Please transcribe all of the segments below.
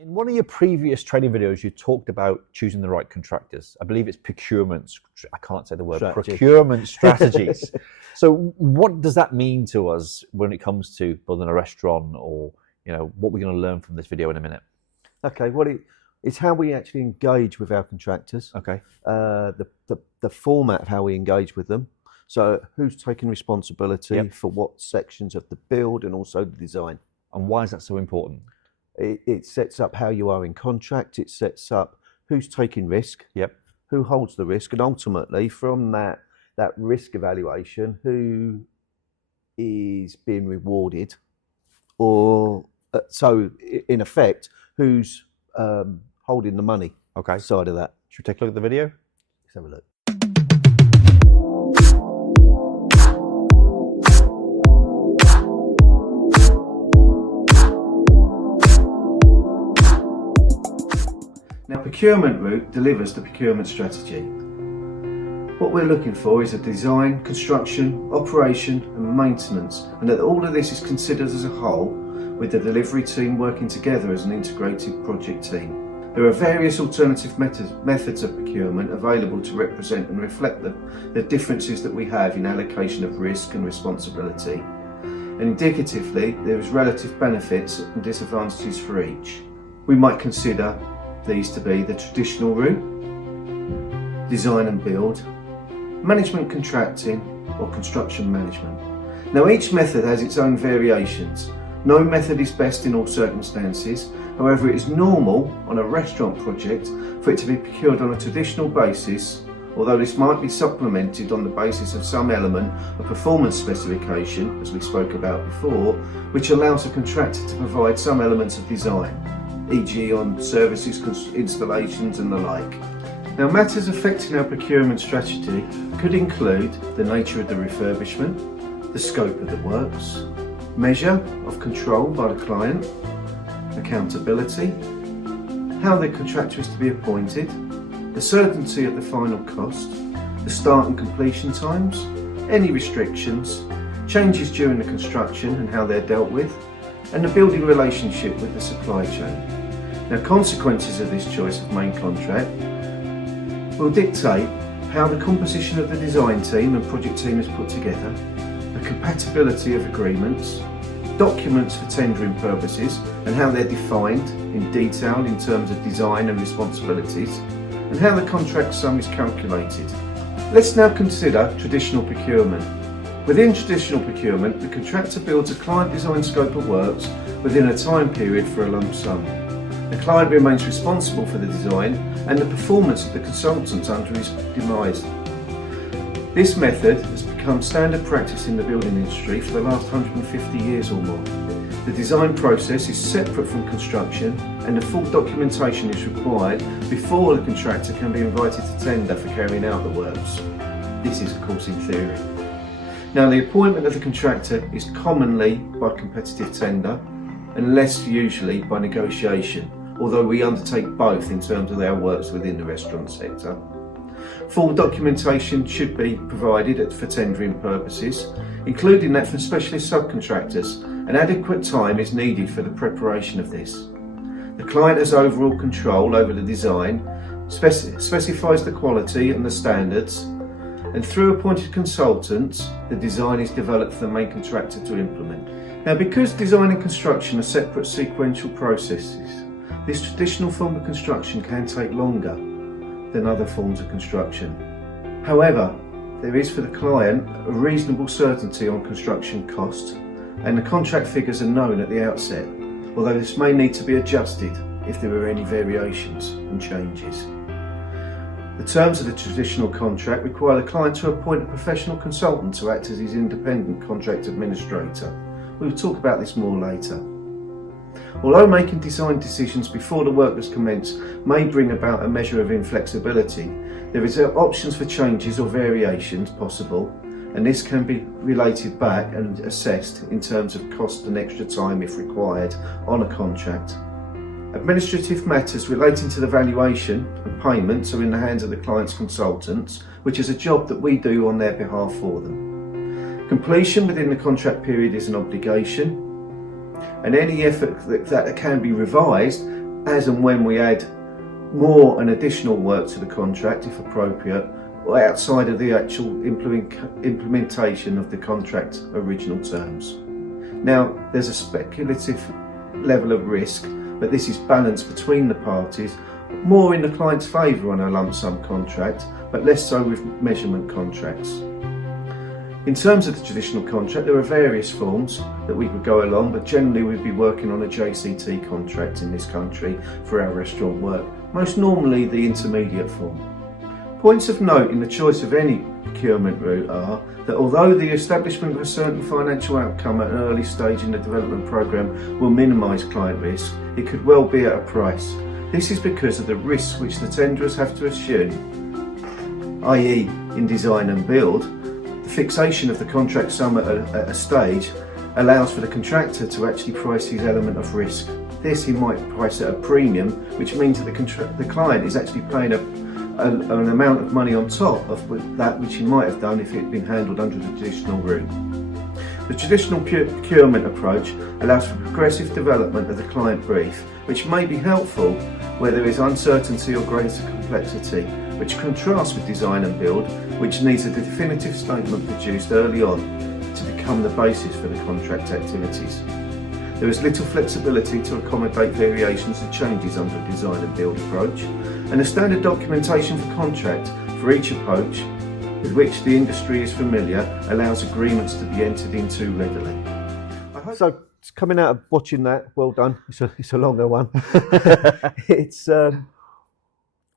In one of your previous training videos, you talked about choosing the right contractors. I believe it's procurement. I can't say the word. Procurement strategies. So what does that mean to us when it comes to building a restaurant, or what we're going to learn from this video in a minute? Okay, well, it's how we actually engage with our contractors. Okay. The format of how we engage with them. So who's taking responsibility for what sections of the build and also the design. And why is that so important? It sets up how you are in contract. It sets up who's taking risk, who holds the risk, and ultimately from that risk evaluation, who is being rewarded, or so in effect, who's holding the money side of that. Should we take a look at the video? Let's have a look. Now, procurement route delivers the procurement strategy. What we're looking for is a design, construction, operation and maintenance, and that all of this is considered as a whole, with the delivery team working together as an integrated project team. There are various alternative methods of procurement available to represent and reflect the differences that we have in allocation of risk and responsibility. And indicatively, there is relative benefits and disadvantages for each. We might consider these to be the traditional route, design and build, management contracting, or construction management. Now, each method has its own variations. No method is best in all circumstances. However, it is normal on a restaurant project for it to be procured on a traditional basis, although this might be supplemented on the basis of some element of performance specification, as we spoke about before, which allows a contractor to provide some elements of design, e.g. on services, installations and the like. Now, matters affecting our procurement strategy could include the nature of the refurbishment, the scope of the works, measure of control by the client, accountability, how the contractor is to be appointed, the certainty of the final cost, the start and completion times, any restrictions, changes during the construction and how they're dealt with, and the building relationship with the supply chain. Now, consequences of this choice of main contract will dictate how the composition of the design team and project team is put together, the compatibility of agreements, documents for tendering purposes and how they're defined in detail in terms of design and responsibilities, and how the contract sum is calculated. Let's now consider traditional procurement. Within traditional procurement, the contractor builds a client design scope of works within a time period for a lump sum. The client remains responsible for the design and the performance of the consultant under his demise. This method has become standard practice in the building industry for the last 150 years or more. The design process is separate from construction and the full documentation is required before the contractor can be invited to tender for carrying out the works. This is, of course, in theory. Now, the appointment of the contractor is commonly by competitive tender and less usually by negotiation, although we undertake both in terms of our works within the restaurant sector. Full documentation should be provided for tendering purposes, including that for specialist subcontractors, and adequate time is needed for the preparation of this. The client has overall control over the design, specifies the quality and the standards, and through appointed consultants, the design is developed for the main contractor to implement. Now, because design and construction are separate sequential processes, this traditional form of construction can take longer than other forms of construction. However, there is for the client a reasonable certainty on construction cost, and the contract figures are known at the outset, although this may need to be adjusted if there are any variations and changes. The terms of the traditional contract require the client to appoint a professional consultant to act as his independent contract administrator. We'll talk about this more later. Although making design decisions before the work has commenced may bring about a measure of inflexibility, there is options for changes or variations possible, and this can be related back and assessed in terms of cost and extra time if required on a contract. Administrative matters relating to the valuation and payments are in the hands of the client's consultants, which is a job that we do on their behalf for them. Completion within the contract period is an obligation, and any effort that can be revised as and when we add more and additional work to the contract, if appropriate, or outside of the actual implementation of the contract's original terms. Now, there's a speculative level of risk, but this is balanced between the parties, more in the client's favour on a lump sum contract, but less so with measurement contracts. In terms of the traditional contract, there are various forms that we could go along, but generally we'd be working on a JCT contract in this country for our restaurant work, most normally the intermediate form. Points of note in the choice of any procurement route are that although the establishment of a certain financial outcome at an early stage in the development programme will minimise client risk, it could well be at a price. This is because of the risks which the tenderers have to assume, i.e. in design and build. The fixation of the contract sum at a stage allows for the contractor to actually price his element of risk. This he might price at a premium, which means that the client is actually paying an amount of money on top of that which he might have done if it had been handled under the traditional route. The traditional procurement approach allows for progressive development of the client brief, which may be helpful where there is uncertainty or greater complexity, which contrasts with design and build, which needs a definitive statement produced early on to become the basis for the contract activities. There is little flexibility to accommodate variations and changes under a design and build approach, and a standard documentation for contract for each approach with which the industry is familiar allows agreements to be entered into readily. So, coming out of watching that, well done. It's a longer one. It's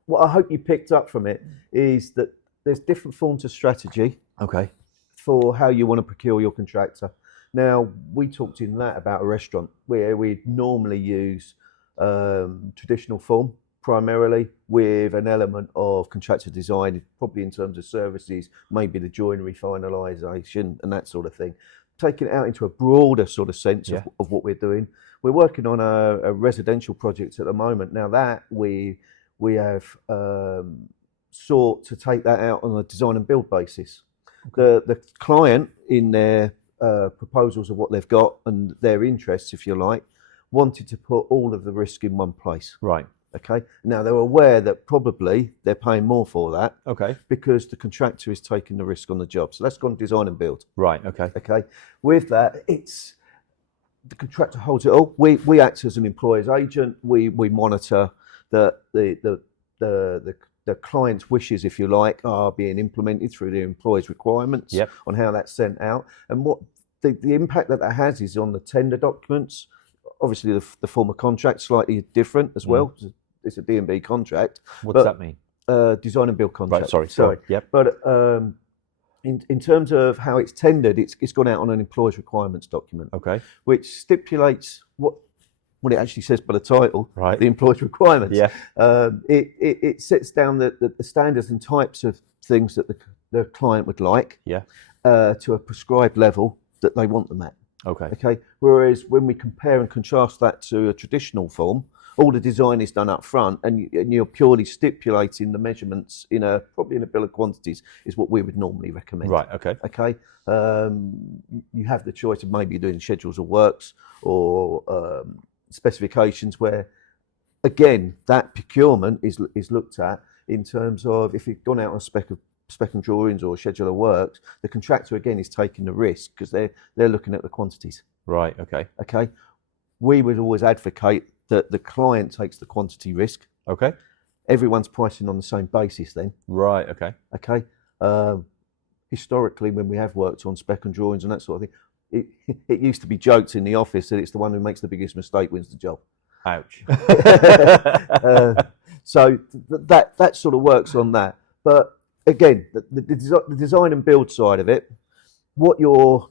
what I hope you picked up from it is that there's different forms of strategy. Okay. For how you want to procure your contractor. Now, we talked in that about a restaurant where we normally use traditional form primarily with an element of contractor design, probably in terms of services, maybe the joinery finalisation and that sort of thing. Taking it out into a broader sort of sense of what we're doing. We're working on a residential project at the moment. Now that we have sought to take that out on a design and build basis. The client in their proposals of what they've got and their interests, if you like, wanted to put all of the risk in one place. Right. Okay. Now they're aware that probably they're paying more for that. Okay. Because the contractor is taking the risk on the job. So that's gone design and build. Right. Okay. Okay. With that, it's the contractor holds it all. We act as an employer's agent. We monitor the client's wishes, if you like, are being implemented through the employer's requirements on how that's sent out. And what the impact that has is on the tender documents. Obviously, the form of contract slightly different as well. It's a D&B contract. What does that mean? Design and build contract. Right, sorry. Yep. But in terms of how it's tendered, it's gone out on an employer's requirements document. Okay. Which stipulates what it actually says by the title, right? The employer's requirements. Yeah. It sets down the standards and types of things that the client would like. Yeah. To a prescribed level that they want them at. Okay. Okay. Whereas when we compare and contrast that to a traditional form, all the design is done up front, and you're purely stipulating the measurements probably in a bill of quantities is what we would normally recommend. Right. Okay. Okay. You have the choice of maybe doing schedules of works or specifications where, again, that procurement is looked at in terms of if you've gone out on spec and drawings or schedule of works, the contractor again is taking the risk because they're looking at the quantities. Right. Okay. Okay. We would always advocate that the client takes the quantity risk. Okay. Everyone's pricing on the same basis then. Right. Okay. Okay. Historically, when we have worked on spec and drawings and that sort of thing, it used to be joked in the office that it's the one who makes the biggest mistake wins the job. Ouch. So that sort of works on that. But again, the design and build side of it, what you're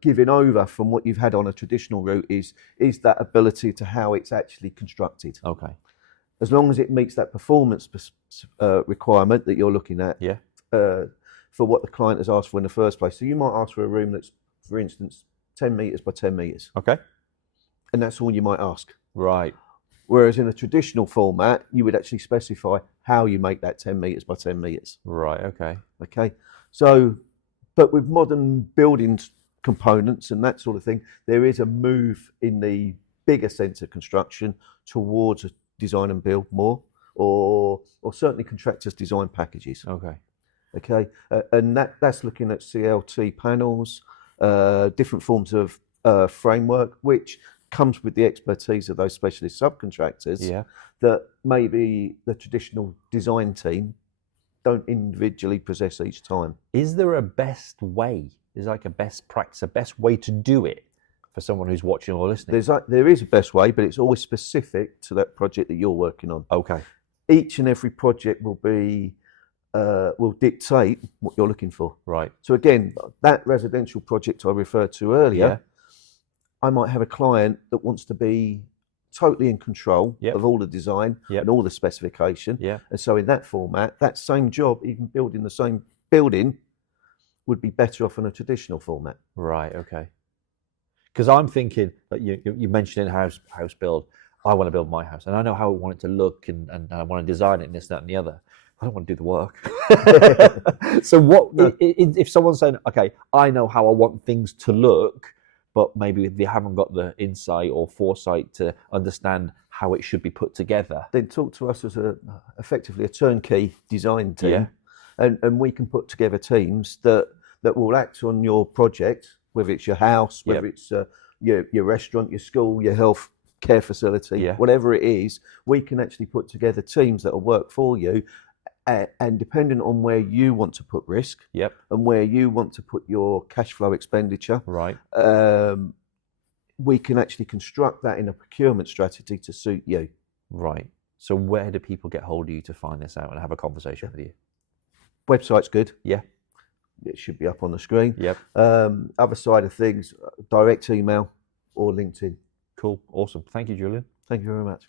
giving over from what you've had on a traditional route is that ability to how it's actually constructed. Okay. As long as it meets that performance requirement that you're looking at. Yeah. For what the client has asked for in the first place. So you might ask for a room that's, for instance, 10 metres by 10 metres. Okay. And that's all you might ask. Right. Whereas in a traditional format, you would actually specify how you make that 10 metres by 10 metres. Right, okay. Okay. So, but with modern building components and that sort of thing, there is a move in the bigger sense of construction towards a design and build more, or certainly contractors design packages. Okay, and that's looking at CLT panels, different forms of framework, which comes with the expertise of those specialist subcontractors that maybe the traditional design team don't individually possess each time. Is there a best way? Is like a best practice, a best way to do it for someone who's watching or listening? There is a best way, but it's always specific to that project that you're working on. Okay. Each and every project will dictate what you're looking for. Right. So again, that residential project I referred to earlier, I might have a client that wants to be totally in control of all the design and all the specification. And so in that format, that same job, even building the same building, would be better off in a traditional format. Right, okay. Because I'm thinking that you mentioned in house build, I want to build my house and I know how I want it to look and I want to design it and this, that and the other. I don't want to do the work. So what, if someone's saying, okay, I know how I want things to look, but maybe they haven't got the insight or foresight to understand how it should be put together. Then talk to us as effectively a turnkey design team, and we can put together teams that will act on your project, whether it's your house, whether it's your restaurant, your school, your health care facility, whatever it is. We can actually put together teams that will work for you, and depending on where you want to put risk and where you want to put your cash flow expenditure, we can actually construct that in a procurement strategy to suit you. Right. So where do people get hold of you to find this out and have a conversation with you? Website's good. Yeah. It should be up on the screen. Other side of things, direct email or LinkedIn. Cool. Awesome. Thank you, Julian. Thank you very much.